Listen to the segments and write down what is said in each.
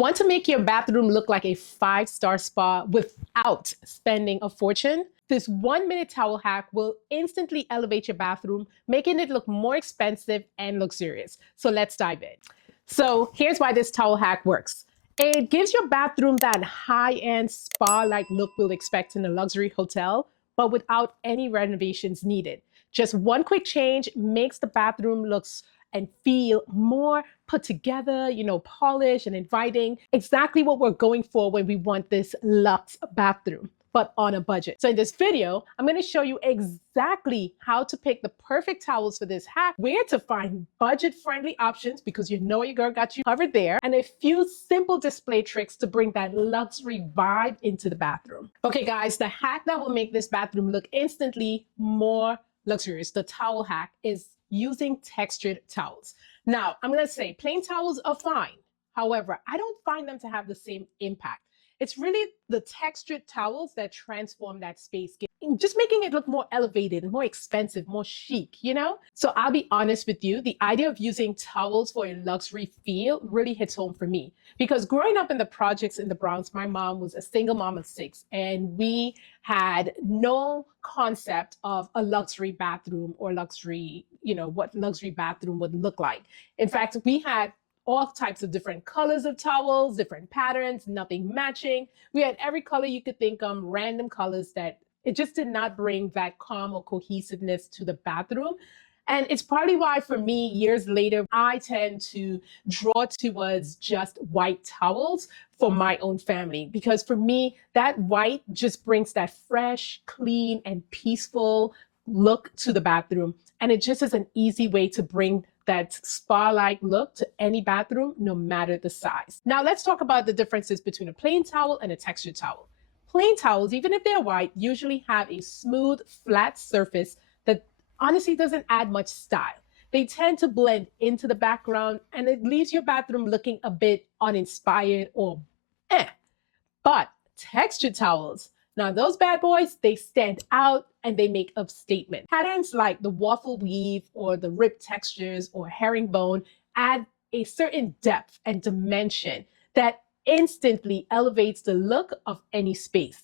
Want to make your bathroom look like a five-star spa without spending a fortune? This 1-minute towel hack will instantly elevate your bathroom, making it look more expensive and luxurious. So let's dive in. So here's why this towel hack works. It gives your bathroom that high-end spa-like look we'll expect in a luxury hotel, but without any renovations needed. Just one quick change makes the bathroom look and feel more put together, polished and inviting. Exactly what we're going for when we want this luxe bathroom, but on a budget. So in this video, I'm going to show you exactly how to pick the perfect towels for this hack, where to find budget-friendly options because your girl got you covered there, and a few simple display tricks to bring that luxury vibe into the bathroom. Okay guys, the hack that will make this bathroom look instantly more luxurious, the towel hack, is using textured towels. Now, I'm going to say plain towels are fine. However, I don't find them to have the same impact. It's really the textured towels that transform that space, just making it look more elevated and more expensive, more chic, So I'll be honest with you, the idea of using towels for a luxury feel really hits home for me. Because growing up in the projects in the Bronx, my mom was a single mom of 6, and we had no concept of a luxury bathroom or luxury, what luxury bathroom would look like. In fact, we had all types of different colors of towels, different patterns, nothing matching. We had every color you could think of, random colors that it just did not bring that calm or cohesiveness to the bathroom. And it's probably why for me, years later, I tend to draw towards just white towels for my own family. Because for me, that white just brings that fresh, clean, and peaceful look to the bathroom. And it just is an easy way to bring that spa-like look to any bathroom, no matter the size. Now let's talk about the differences between a plain towel and a textured towel. Plain towels, even if they're white, usually have a smooth, flat surface that honestly doesn't add much style. They tend to blend into the background, and it leaves your bathroom looking a bit uninspired or eh. But textured towels, now those bad boys, they stand out and they make a statement. Patterns like the waffle weave or the ribbed textures or herringbone add a certain depth and dimension that instantly elevates the look of any space.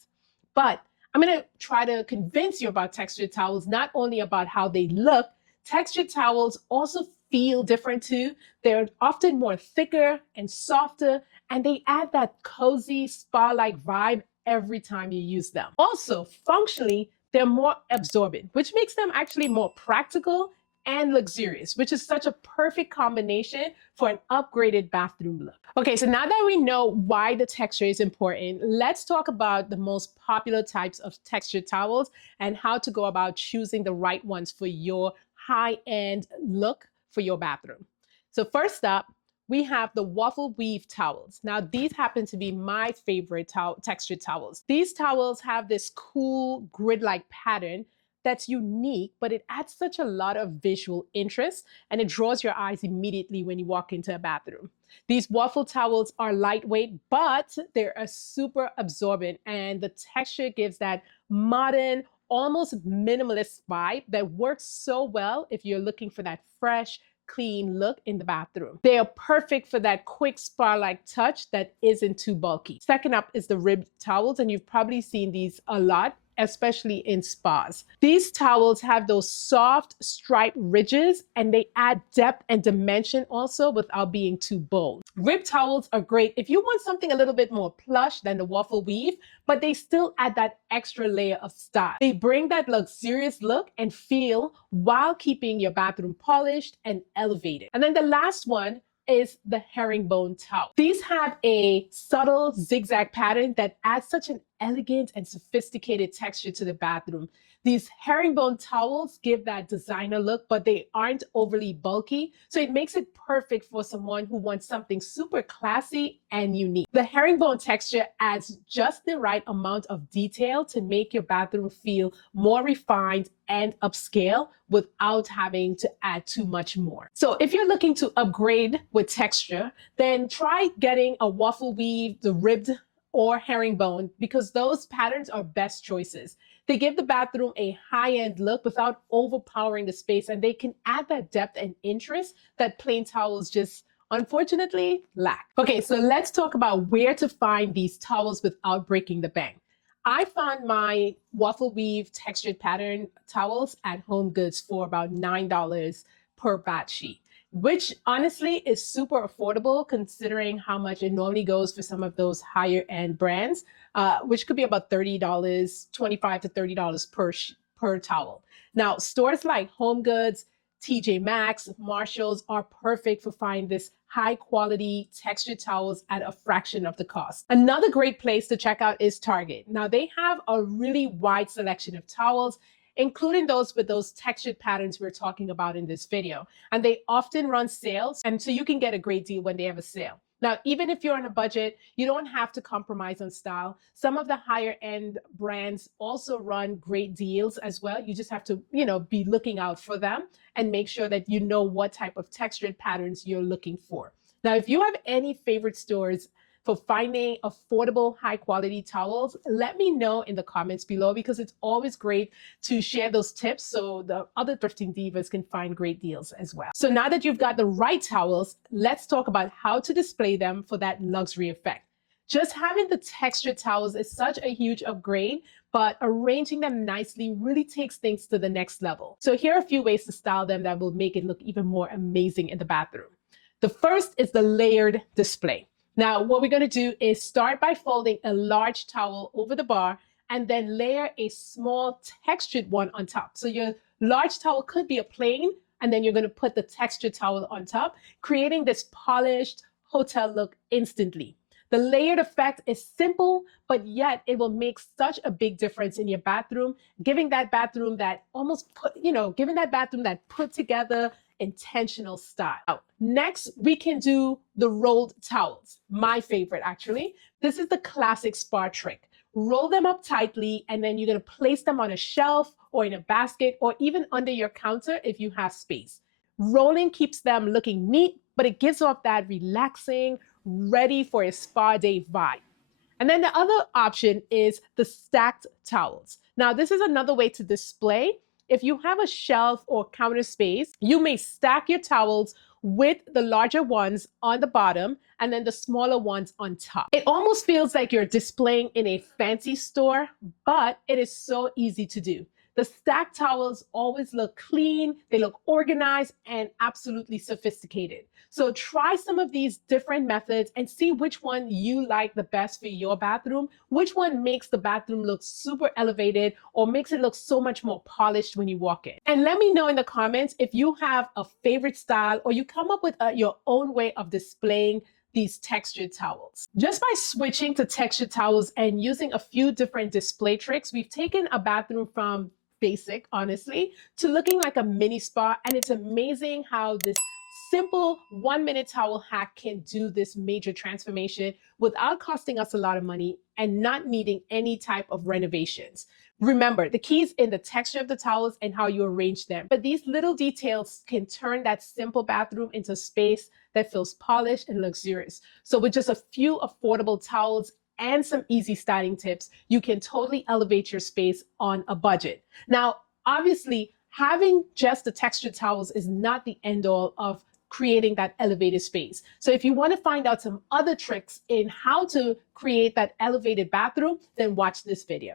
But I'm going to try to convince you about textured towels, not only about how they look. Textured towels also feel different too. They're often more thicker and softer, and they add that cozy spa-like vibe every time you use them. Also, functionally, they're more absorbent, which makes them actually more practical and luxurious, which is such a perfect combination for an upgraded bathroom look. Okay, so now that we know why the texture is important, let's talk about the most popular types of textured towels and how to go about choosing the right ones for your high-end look for your bathroom. So first up, we have the waffle weave towels. Now, these happen to be my favorite textured towels. These towels have this cool grid-like pattern that's unique, but it adds such a lot of visual interest, and it draws your eyes immediately when you walk into a bathroom. These waffle towels are lightweight, but they're super absorbent, and the texture gives that modern, almost minimalist vibe that works so well if you're looking for that fresh, clean look in the bathroom. They are perfect for that quick spa-like touch that isn't too bulky. Second up is the ribbed towels, and you've probably seen these a lot, especially in spas. These towels have those soft striped ridges, and they add depth and dimension also without being too bold. Ribbed towels are great if you want something a little bit more plush than the waffle weave, but they still add that extra layer of style. They bring that luxurious look and feel while keeping your bathroom polished and elevated. And then the last one is the herringbone towel. These have a subtle zigzag pattern that adds such an elegant and sophisticated texture to the bathroom. These herringbone towels give that designer look, but they aren't overly bulky, so it makes it perfect for someone who wants something super classy and unique. The herringbone texture adds just the right amount of detail to make your bathroom feel more refined and upscale without having to add too much more. So if you're looking to upgrade with texture, then try getting a waffle weave, the ribbed or herringbone, because those patterns are best choices. They give the bathroom a high-end look without overpowering the space, and they can add that depth and interest that plain towels just Unfortunately, lack. Okay, so let's talk about where to find these towels without breaking the bank. I found my waffle weave textured pattern towels at Home Goods for about $9 per bath sheet, which honestly is super affordable considering how much it normally goes for some of those higher end brands, which could be about $30, $25 to $30 per towel. Now, stores like Home Goods, TJ Maxx, Marshalls are perfect for finding this high quality textured towels at a fraction of the cost. Another great place to check out is Target. Now, they have a really wide selection of towels, including those with those textured patterns we're talking about in this video. And they often run sales, and so you can get a great deal when they have a sale. Now, even if you're on a budget, you don't have to compromise on style. Some of the higher end brands also run great deals as well. You just have to, be looking out for them and make sure that you know what type of textured patterns you're looking for. Now, if you have any favorite stores for finding affordable, high quality towels, let me know in the comments below because it's always great to share those tips so the other thrifting divas can find great deals as well. So now that you've got the right towels, let's talk about how to display them for that luxury effect. Just having the textured towels is such a huge upgrade, but arranging them nicely really takes things to the next level. So here are a few ways to style them that will make it look even more amazing in the bathroom. The first is the layered display. Now, what we're going to do is start by folding a large towel over the bar and then layer a small textured one on top. So your large towel could be a plain, and then you're going to put the textured towel on top, creating this polished hotel look instantly. The layered effect is simple, but yet it will make such a big difference in your bathroom, giving that bathroom that put together intentional style. Next, we can do the rolled towels. My favorite, actually. This is the classic spa trick. Roll them up tightly, and then you're going to place them on a shelf or in a basket or even under your counter if you have space. Rolling keeps them looking neat, but it gives off that relaxing, ready for a spa day vibe. And then the other option is the stacked towels. Now, this is another way to display. If you have a shelf or counter space, you may stack your towels with the larger ones on the bottom and then the smaller ones on top. It almost feels like you're displaying in a fancy store, but it is so easy to do. The stacked towels always look clean, they look organized, and absolutely sophisticated. So try some of these different methods and see which one you like the best for your bathroom, which one makes the bathroom look super elevated or makes it look so much more polished when you walk in. And let me know in the comments if you have a favorite style or you come up with your own way of displaying these textured towels. Just by switching to textured towels and using a few different display tricks, we've taken a bathroom from basic, honestly, to looking like a mini spa. And it's amazing how this simple 1-minute towel hack can do this major transformation without costing us a lot of money and not needing any type of renovations. Remember, the key is in the texture of the towels and how you arrange them. But these little details can turn that simple bathroom into space that feels polished and luxurious. So with just a few affordable towels and some easy styling tips, you can totally elevate your space on a budget. Now, obviously, having just the textured towels is not the end all of creating that elevated space. So if you want to find out some other tricks in how to create that elevated bathroom, then watch this video.